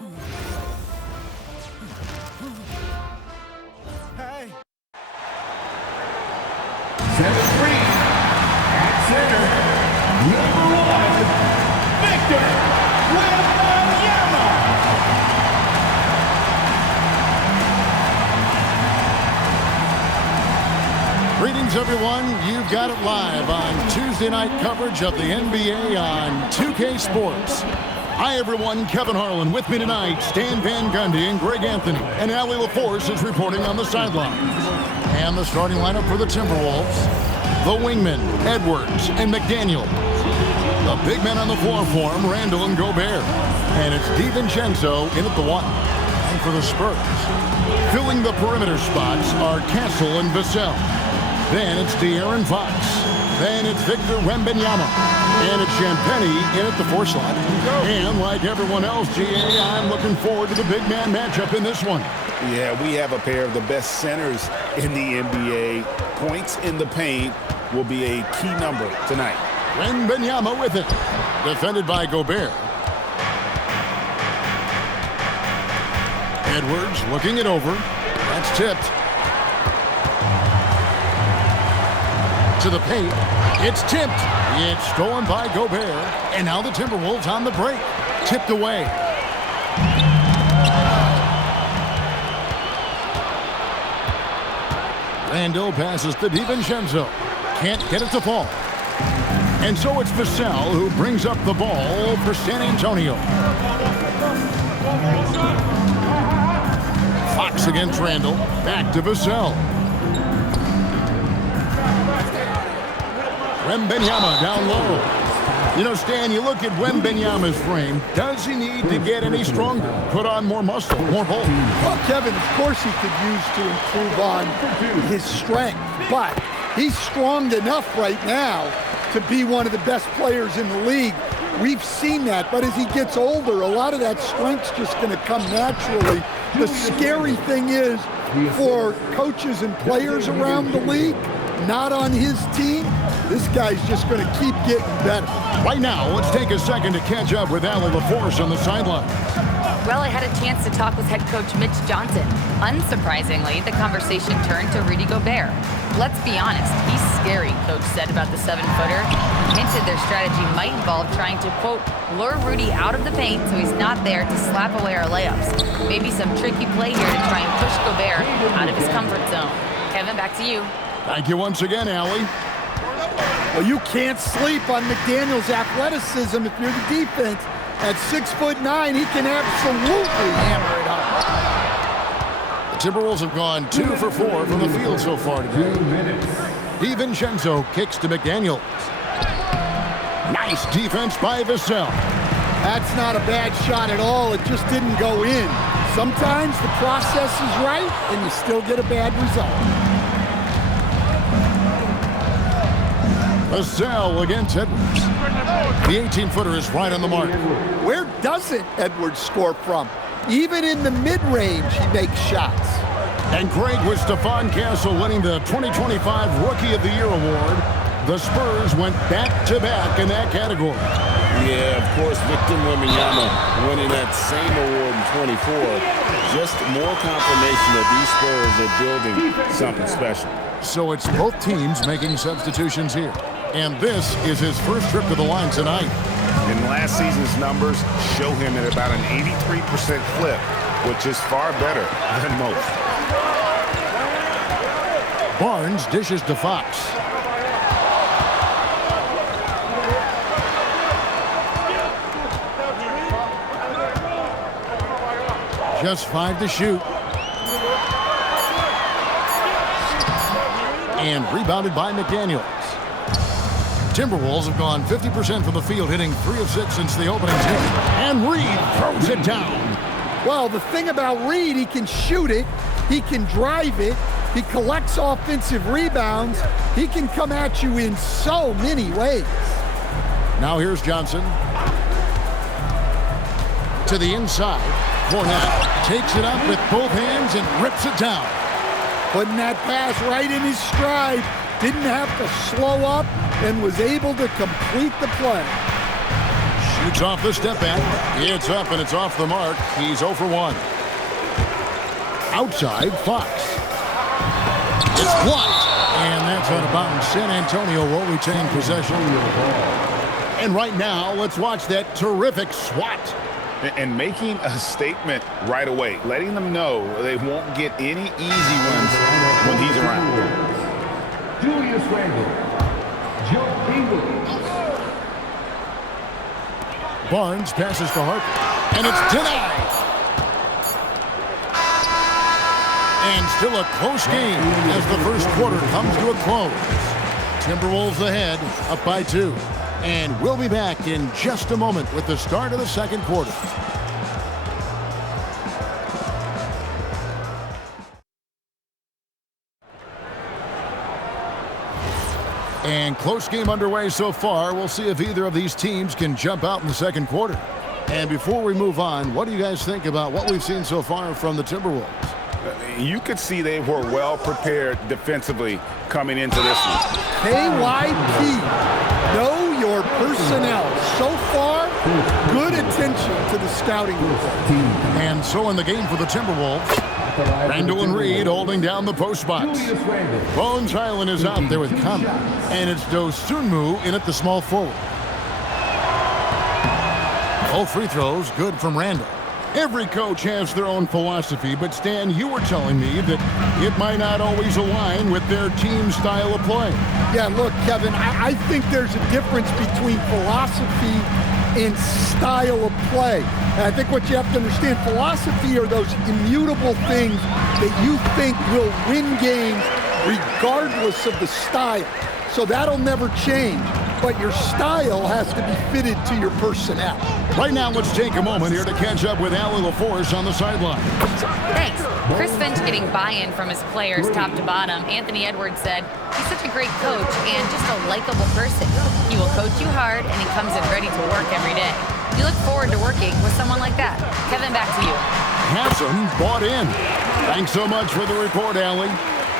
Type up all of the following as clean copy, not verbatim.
Hey. Center screen. At center. Number 1. Victor Wembanyama. Greetings, everyone. You've got it live on Tuesday night coverage of the NBA on 2K Sports. Hi, everyone. Kevin Harlan with me tonight. Stan Van Gundy and Greg Anthony. And Allie LaForce is reporting on the sidelines. And the starting lineup for the Timberwolves. The wingmen, Edwards and McDaniel. The big men on the floor for him, Randall and Gobert. And it's DiVincenzo in at the 1. And for the Spurs, filling the perimeter spots are Castle and Vassell. Then it's De'Aaron Fox. Then it's Victor Wembanyama. And it's Champagnie in at the 4 slot. And like everyone else, GA, I'm looking forward to the big man matchup in this one. Yeah, we have a pair of the best centers in the NBA. Points in the paint will be a key number tonight. Wembanyama with it. Defended by Gobert. Edwards looking it over. That's tipped. To the paint. It's tipped. It's stolen by Gobert. And now the Timberwolves on the break. Tipped away. Randall passes to DiVincenzo. Can't get it to fall. And so it's Vassell who brings up the ball for San Antonio. Fox against Randall. Back to Vassell. Wembanyama down low. You know, Stan, you look at Wembanyama's frame. Does he need to get any stronger? Put on more muscle, more bulk? Well, Kevin, of course he could use to improve on his strength, but he's strong enough right now to be one of the best players in the league. We've seen that, but as he gets older, a lot of that strength's just going to come naturally. The scary thing is for coaches and players around the league, not on his team, this guy's just going to keep getting better. Right now, let's take a second to catch up with Allie LaForce on the sideline. Well, I had a chance to talk with head coach Mitch Johnson. Unsurprisingly, the conversation turned to Rudy Gobert. Let's be honest, he's scary, coach said about the 7-footer. Hinted their strategy might involve trying to, quote, lure Rudy out of the paint so he's not there to slap away our layups. Maybe some tricky play here to try and push Gobert out of his comfort zone. Kevin, back to you. Thank you once again, Allie. Well, you can't sleep on McDaniel's athleticism if you're the defense. At 6'9", he can absolutely hammer it up. The Timberwolves have gone 2 for 4 from the field so far today. DiVincenzo kicks to McDaniels. Nice defense by Vassell. That's not a bad shot at all. It just didn't go in. Sometimes the process is right, and you still get a bad result. Vassell against Edwards. The 18-footer is right on the mark. Where doesn't Edwards score from? Even in the mid-range, he makes shots. And Greg, with Stephon Castle winning the 2025 Rookie of the Year award, the Spurs went back-to-back in that category. Yeah, of course, Victor Wembanyama winning that same award in 24. Just more confirmation that these Spurs are building something special. So it's both teams making substitutions here. And this is his first trip to the line tonight. And last season's numbers show him at about an 83% clip, which is far better than most. Barnes dishes to Fox. Just 5 to shoot. And rebounded by McDaniels. Timberwolves have gone 50% from the field, hitting 3 of 6 since the opening tip. And Reed throws it down. Well, the thing about Reed, he can shoot it, he can drive it, he collects offensive rebounds, he can come at you in so many ways. Now here's Johnson. To the inside. Fournette takes it up with both hands and rips it down. Putting that pass right in his stride. Didn't have to slow up and was able to complete the play. Shoots off the step back. It's up and it's off the mark. He's 0 for 1. Outside, Fox. It's blocked. And that's out of bounds. San Antonio will retain possession. And right now, let's watch that terrific swat. And making a statement right away, letting them know they won't get any easy ones when he's around. Julius Randle. Joe Ingles. Barnes passes to Harper. And it's denied. And still a close game as the first quarter comes to a close. Timberwolves ahead, up by 2. And we'll be back in just a moment with the start of the second quarter. And close game underway so far. We'll see if either of these teams can jump out in the second quarter. And before we move on, what do you guys think about what we've seen so far from the Timberwolves? You could see they were well prepared defensively coming into this one. KYP, know your personnel. So far, good attention to the scouting report. And so in the game for the Timberwolves, Randle and Reed holding down the post spots. Bones Highland is out there with Kama. And it's Dosunmu in at the small forward. All free throws good from Randle. Every coach has their own philosophy, but Stan, you were telling me that it might not always align with their team style of play. Yeah, look, Kevin, I think there's a difference between philosophy and style of play. And I think what you have to understand, philosophy are those immutable things that you think will win games regardless of the style. So that'll never change. But your style has to be fitted to your personnel. Right now, let's take a moment here to catch up with Allie LaForce on the sideline. Thanks. Chris Finch getting buy-in from his players top to bottom. Anthony Edwards said, he's such a great coach and just a likable person. He will coach you hard and he comes in ready to work every day. You look forward to working with someone like that. Kevin, back to you. Hassan bought in. Thanks so much for the report, Allie.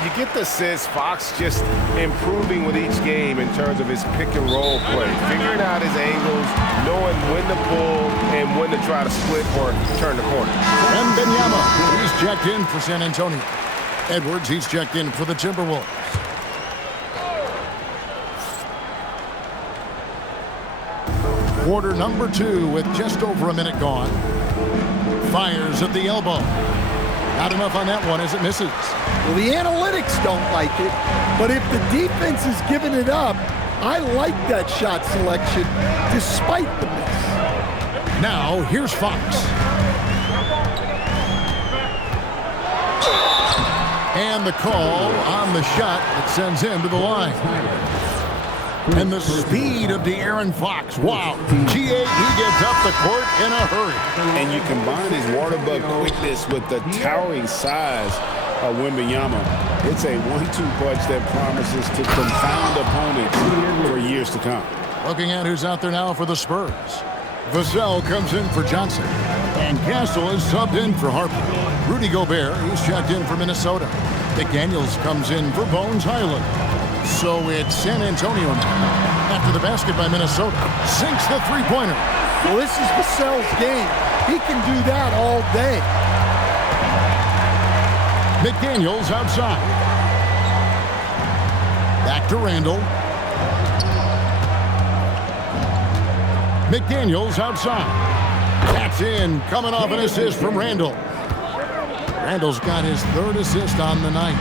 You get the sense Fox just improving with each game in terms of his pick and roll play, figuring out his angles, knowing when to pull and when to try to split or turn the corner. And Benyama, he's checked in for San Antonio. Edwards, he's checked in for the Timberwolves. Quarter number 2 with just over a minute gone. Fires at the elbow. Not enough on that one as it misses. Well, the analytics don't like it, but if the defense is giving it up, I like that shot selection despite the miss. Now, here's Fox. And the call on the shot that sends him to the line. And the speed of De'Aaron Fox. Wow. He gets up the court in a hurry. And you combine his water bug quickness with the towering size of Wembanyama. It's a 1-2 punch that promises to confound opponents for years to come. Looking at who's out there now for the Spurs. Vassell comes in for Johnson. And Castle is subbed in for Harper. Rudy Gobert, he's checked in for Minnesota. McDaniels comes in for Bones Highland. So it's San Antonio now. After the basket by Minnesota. Sinks the three-pointer. Well, this is Vassell's game. He can do that all day. McDaniels outside. Back to Randle. McDaniels outside. That's in. Coming off an assist from Randle. Randle's got his 3rd assist on the night.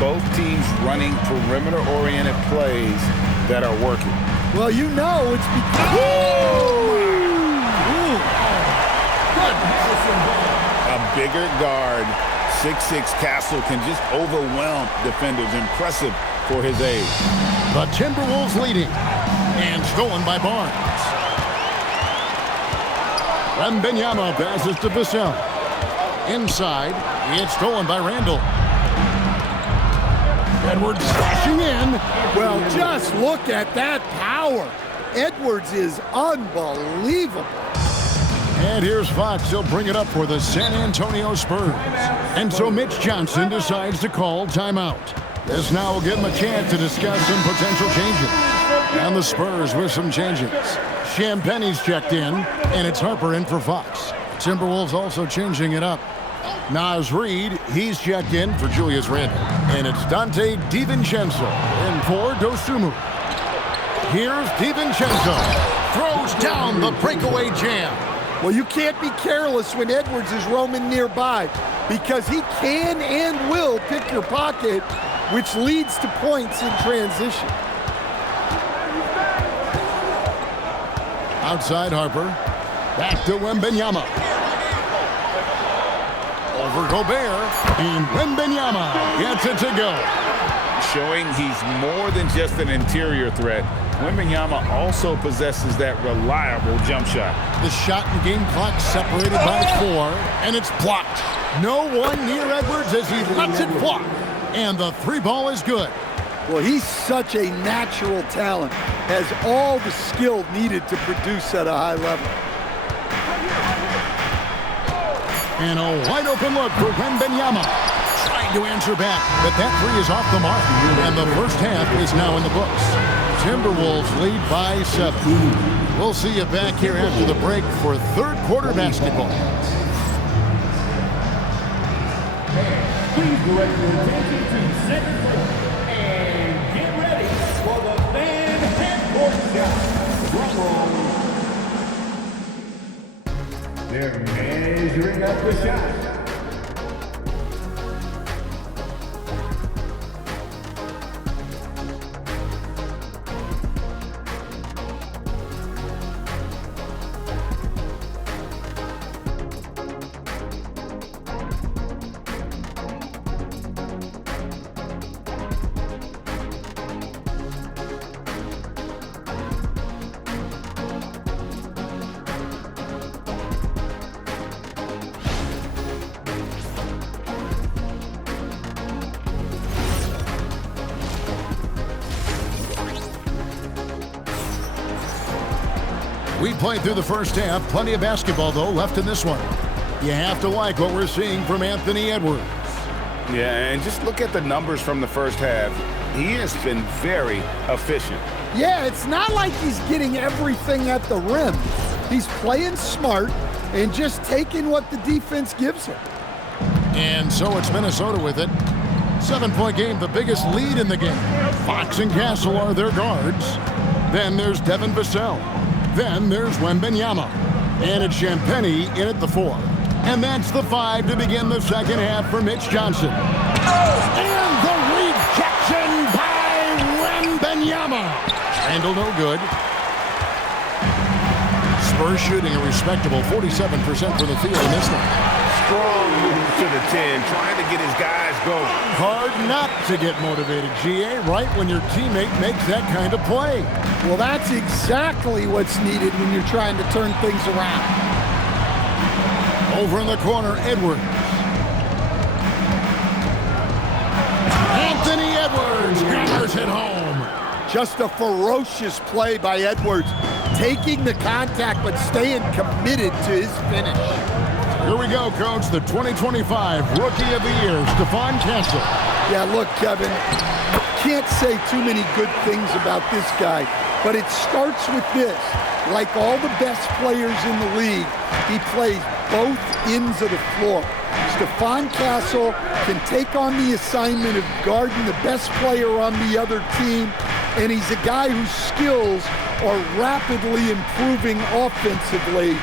Both teams running perimeter-oriented plays that are working. Well, you know it's because... A bigger guard, 6'6" Castle, can just overwhelm defenders. Impressive for his age. The Timberwolves leading. And stolen by Barnes. Wembanyama passes to Vassell. Inside, it's stolen by Randle. Edwards slashing in. Well, just look at that power. Edwards is unbelievable. And here's Fox. He'll bring it up for the San Antonio Spurs. And so Mitch Johnson decides to call timeout. This now will give him a chance to discuss some potential changes. And the Spurs with some changes. Champagne's checked in, and it's Harper in for Fox. Timberwolves also changing it up. Naz Reid, he's checked in for Julius Randle. And it's Dante DiVincenzo in for Dosunmu. Here's DiVincenzo. Throws down the breakaway jam. Well, you can't be careless when Edwards is roaming nearby because he can and will pick your pocket, which leads to points in transition. Outside Harper. Back to Wembanyama. Over Gobert. And Wembanyama gets it to go. Showing he's more than just an interior threat. Wembanyama also possesses that reliable jump shot. The shot and game clock separated by 4, and it's blocked. No one near Edwards as he lets it fly. And the 3 ball is good. Well, he's such a natural talent, has all the skill needed to produce at a high level. And a wide open look for Wembanyama. Trying to answer back, but that 3 is off the mark. And the first half is now in the books. Timberwolves lead by 7. We'll see you back here after the break for third quarter basketball. Please direct your attention to second quarter and get ready for the fan half-court shot. Drum roll. They're measuring up the shot. We played through the first half. Plenty of basketball, though, left in this one. You have to like what we're seeing from Anthony Edwards. Yeah, and just look at the numbers from the first half. He has been very efficient. Yeah, it's not like he's getting everything at the rim. He's playing smart and just taking what the defense gives him. And so it's Minnesota with it. 7-point game, the biggest lead in the game. Fox and Castle are their guards. Then there's Devin Vassell. Then there's Wembanyama. And it's Champagnie in at the 4. And that's the 5 to begin the second half for Mitch Johnson. And the rejection by Wembanyama. Randle no good. Spurs shooting a respectable 47% from the field in this one. Strong move to the 10, trying to get his guys going. Hard not to get motivated, GA, right when your teammate makes that kind of play. Well, that's exactly what's needed when you're trying to turn things around. Over in the corner, Edwards. Anthony Edwards hammers it home. Just a ferocious play by Edwards, taking the contact but staying committed to his finish. Here we go, Coach, the 2025 Rookie of the Year, Stephon Castle. Yeah, look, Kevin, can't say too many good things about this guy, but it starts with this. Like all the best players in the league, he plays both ends of the floor. Stephon Castle can take on the assignment of guarding the best player on the other team, and he's a guy whose skills are rapidly improving offensively.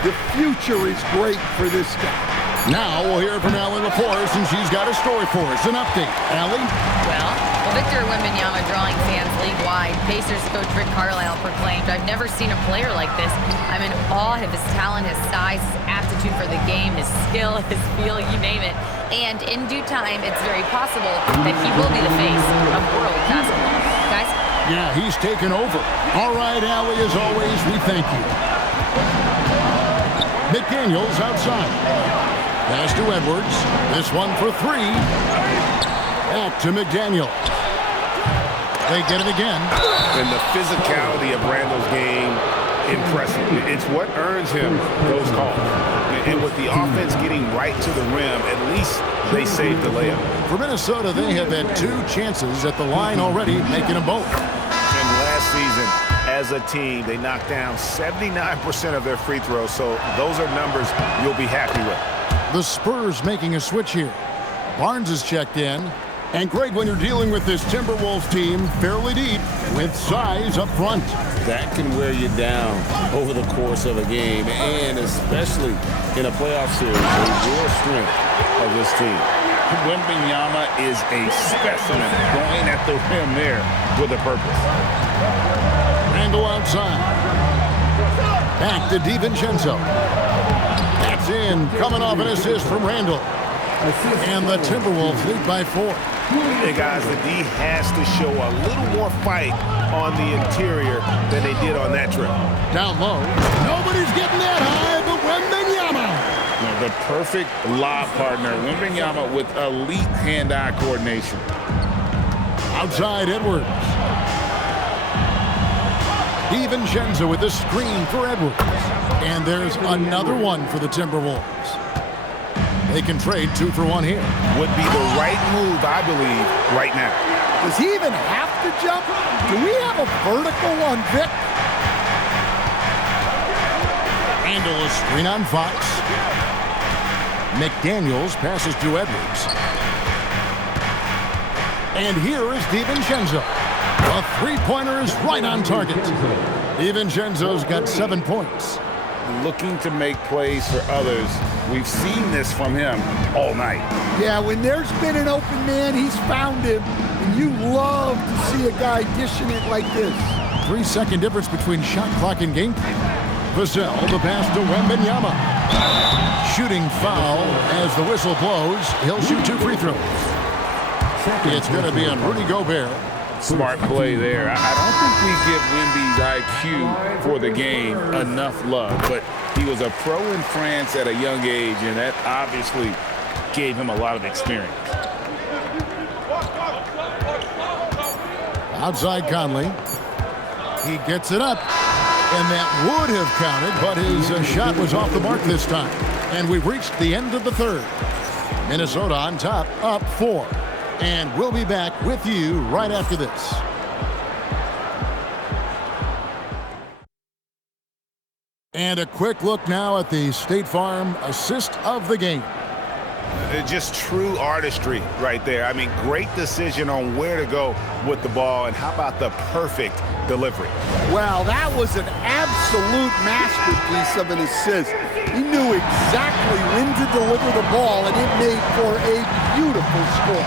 The future is great for this guy. Now we'll hear from Allie LaForce, and she's got a story for us. An update. Allie? Well, Victor Wembanyama drawing fans league-wide. Pacers coach Rick Carlisle proclaimed, "I've never seen a player like this. I'm in awe of his talent, his size, his aptitude for the game, his skill, his feel, you name it. And in due time, it's very possible that he will be the face of world basketball." Guys? Yeah, he's taken over. All right, Allie, as always, we thank you. McDaniels outside. Pass to Edwards. This one for 3. Back to McDaniels. They get it again. And the physicality of Randle's game, impressive. It's what earns him those calls. And with the offense getting right to the rim, at least they saved the layup. For Minnesota, they have had 2 chances at the line already, making them both. And last season, as a team. They knocked down 79% of their free throws, so those are numbers you'll be happy with. The Spurs making a switch here. Barnes is checked in. And Greg, when you're dealing with this Timberwolves team fairly deep with size up front, that can wear you down over the course of a game, and especially in a playoff series, a real strength of this team. Wembanyama is a specimen going at the rim there with a purpose. Randall outside. Back to DiVincenzo. That's in, coming off an assist from Randall. And the Timberwolves lead by 4. Hey guys, the D has to show a little more fight on the interior than they did on that trip. Down low. Nobody's getting that high, but Wembanyama. The perfect lob partner. Wembanyama with elite hand-eye coordination. Outside Edwards. DiVincenzo with the screen for Edwards. And there's another one for the Timberwolves. They can trade 2 for 1 here. Would be the right move, I believe, right now. Does he even have to jump? Do we have a vertical on Vic? Randall a screen on Fox. McDaniels passes to Edwards. And here is DiVincenzo. A three-pointer is right on target. DiVincenzo's got 7 points. Looking to make plays for others. We've seen this from him all night. Yeah, when there's been an open man, he's found him. And you love to see a guy dishing it like this. 3-second difference between shot clock and game time. Vassell, the pass to Wembanyama. Shooting foul as the whistle blows. He'll shoot 2 free throws. It's going to be on Rudy Gobert. Smart play there. I don't think we give Wemby's IQ for the game enough love, but he was a pro in France at a young age, and that obviously gave him a lot of experience. Outside Conley. He gets it up, and that would have counted, but his shot was off the mark this time. And we've reached the end of the third. Minnesota on top, up 4. And we'll be back with you right after this. And a quick look now at the State Farm assist of the game. Just true artistry right there. I mean, great decision on where to go with the ball, and how about the perfect delivery? Well, that was an absolute masterpiece of an assist. He knew exactly when to deliver the ball, and it made for a beautiful score.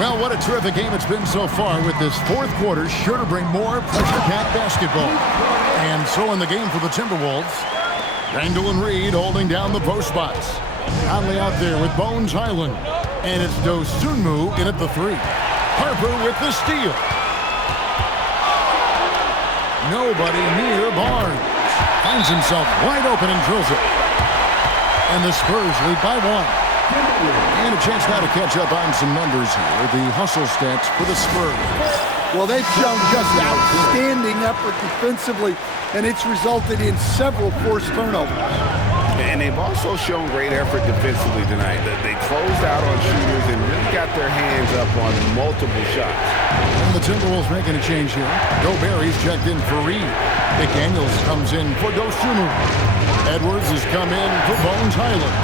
Well, what a terrific game it's been so far, with this fourth quarter sure to bring more pressure-packed basketball. And so in the game for the Timberwolves, Randall and Reed holding down the post spots. Conley out there with Bones Highland. And it's Dosunmu in at the 3. Harper with the steal. Nobody near Barnes. Finds himself wide open and drills it. And the Spurs lead by 1. And a chance now to catch up on some numbers here. The hustle stats for the Spurs. Well, they've shown just outstanding effort defensively, and it's resulted in several forced turnovers. And they've also shown great effort defensively tonight. They closed out on shooters and really got their hands up on multiple shots. And the Timberwolves making a change here. Gobert checked in for Reed. McDaniels comes in for Dosunmu. Edwards has come in for Bones Highland.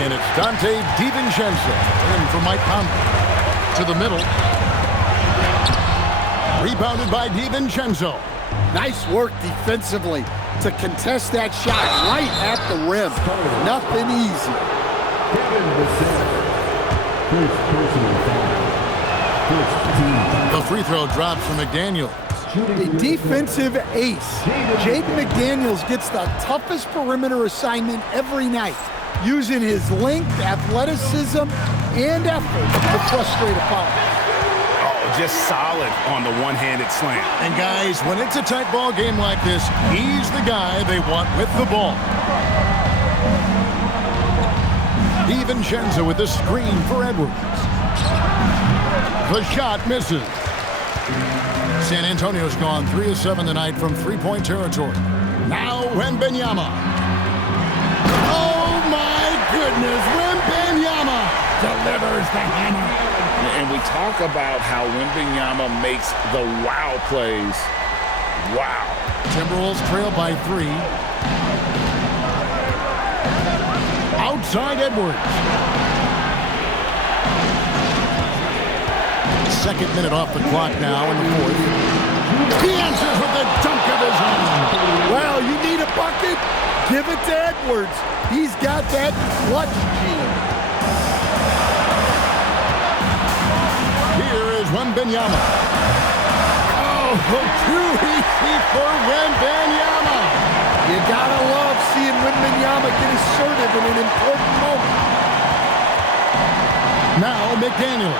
And it's Dante DiVincenzo in for Mike Conley. To the middle. Rebounded by DiVincenzo. Nice work defensively to contest that shot right at the rim. Nothing easy. The free throw drops from McDaniels. A defensive ace. Jake McDaniels gets the toughest perimeter assignment every night, using his length, athleticism, and effort to frustrate opponents. Oh, just solid on the one-handed slam. And guys, when it's a tight ball game like this, he's the guy they want with the ball. DiVincenzo with the screen for Edwards. The shot misses. San Antonio's gone 3 of 7 tonight from three-point territory. Now Wembanyama. Oh my goodness, Wembanyama delivers the hammer. And we talk about how Wembanyama makes the wow plays. Wow. Timberwolves trail by 3. Outside Edwards. Second minute off the clock now in the fourth. He answers with a dunk of his own. Well, you need a bucket? Give it to Edwards. He's got that clutch gene. Here is Wembanyama. Oh, too easy for Wembanyama. You gotta love seeing Wembanyama get assertive in an important moment. Now McDaniel.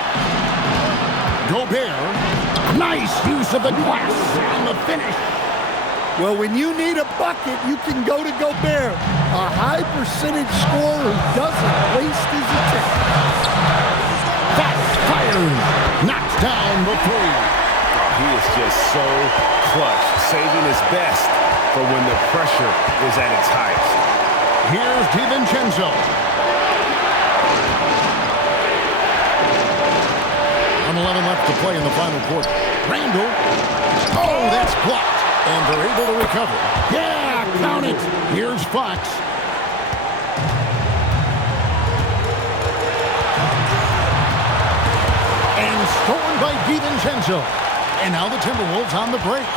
Gobert. Nice use of the glass on the finish. Well, when you need a bucket, you can go to Gobert, a high percentage scorer who doesn't waste his attempt. Fast fires. Knocks down the 3. He is just so clutch, saving his best for when the pressure is at its highest. Here's DiVincenzo. 1:11 left to play in the final quarter. Randall. Oh, that's blocked. And they're able to recover. Yeah, count it. Here's Fox. And stolen by DiVincenzo. And now the Timberwolves on the break.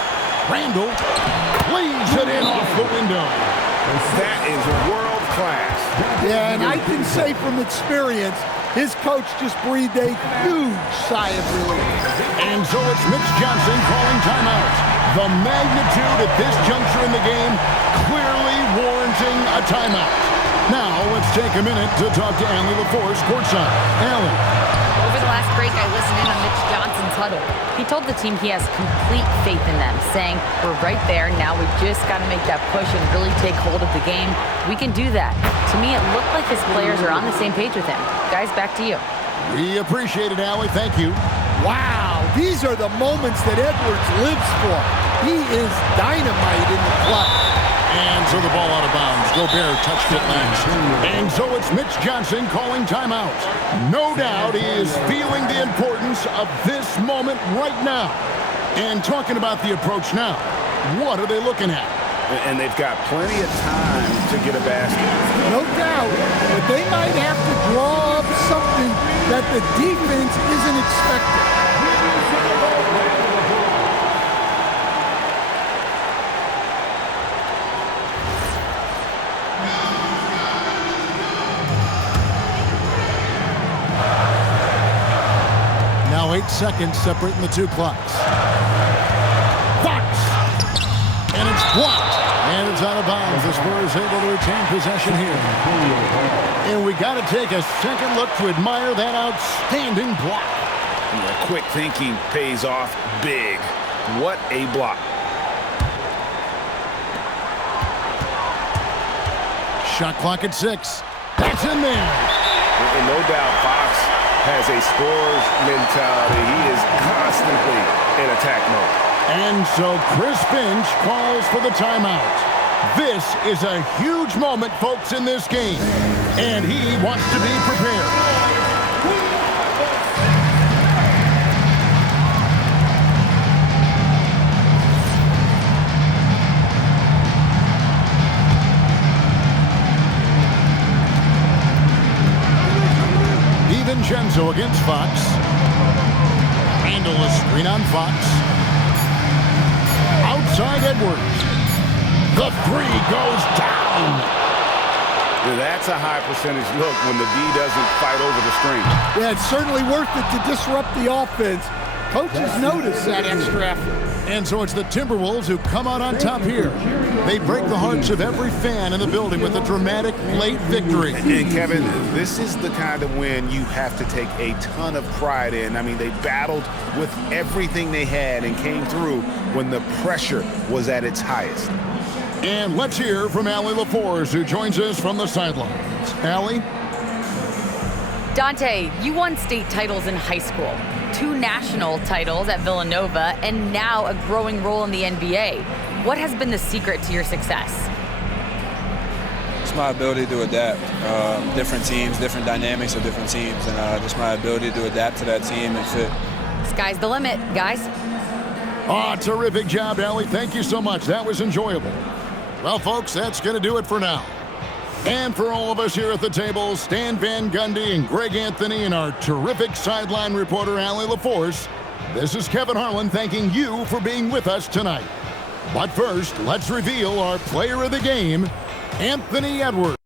Randall lays it in off the window. That is world class. Yeah, and I can say from experience, his coach just breathed a huge sigh of relief. And so it's Mitch Johnson calling timeout. The magnitude at this juncture in the game clearly warranting a timeout. Now let's take a minute to talk to Allie LaForce courtside. Allie. Over the last break, I listened in on Mitch Johnson's huddle. He told the team he has complete faith in them, saying, we're right there, now we just got to make that push and really take hold of the game. We can do that. To me, it looked like his players are on the same page with him. Guys, back to you. We appreciate it, Allie. Thank you. Wow, these are the moments that Edwards lives for. He is dynamite in the clutch. And so the ball out of bounds. Gobert touched it last. And so it's Mitch Johnson calling timeout. No doubt he is feeling the importance of this moment right now. And talking about the approach now, what are they looking at? And they've got plenty of time to get a basket. No doubt, but they might have to draw up something that the defense isn't expecting. Now 8 seconds separating the two clocks. Fox! And it's blocked. And it's out of bounds. The Spurs able to retain possession here. And we got to take a second look to admire that outstanding block. Yeah, quick thinking pays off big. What a block. Shot clock at 6. That's in there. And no doubt Fox has a scorer's mentality. He is constantly in attack mode. And so Chris Finch calls for the timeout. This is a huge moment, folks, in this game. And he wants to be prepared. DiVincenzo against Fox. Handle a screen on Fox. Outside Edwards. The 3 goes down. That's a high percentage look when the D doesn't fight over the screen. Yeah, it's certainly worth it to disrupt the offense. Coaches notice that extra effort. And so it's the Timberwolves who come out on top here. They break the hearts of every fan in the building with a dramatic late victory. And Kevin, this is the kind of win you have to take a ton of pride in. I mean, they battled with everything they had and came through when the pressure was at its highest. And let's hear from Allie LaForce, who joins us from the sidelines. Allie? Dante, you won state titles in high school, 2 national titles at Villanova, and now a growing role in the NBA. What has been the secret to your success? my ability to adapt. Different teams, different dynamics of different teams, and just my ability to adapt to that team and fit. Sky's the limit, guys. Terrific job, Allie. Thank you so much. That was enjoyable. Well, folks, that's going to do it for now. And for all of us here at the table, Stan Van Gundy and Greg Anthony and our terrific sideline reporter, Allie LaForce, this is Kevin Harlan thanking you for being with us tonight. But first, let's reveal our player of the game, Anthony Edwards.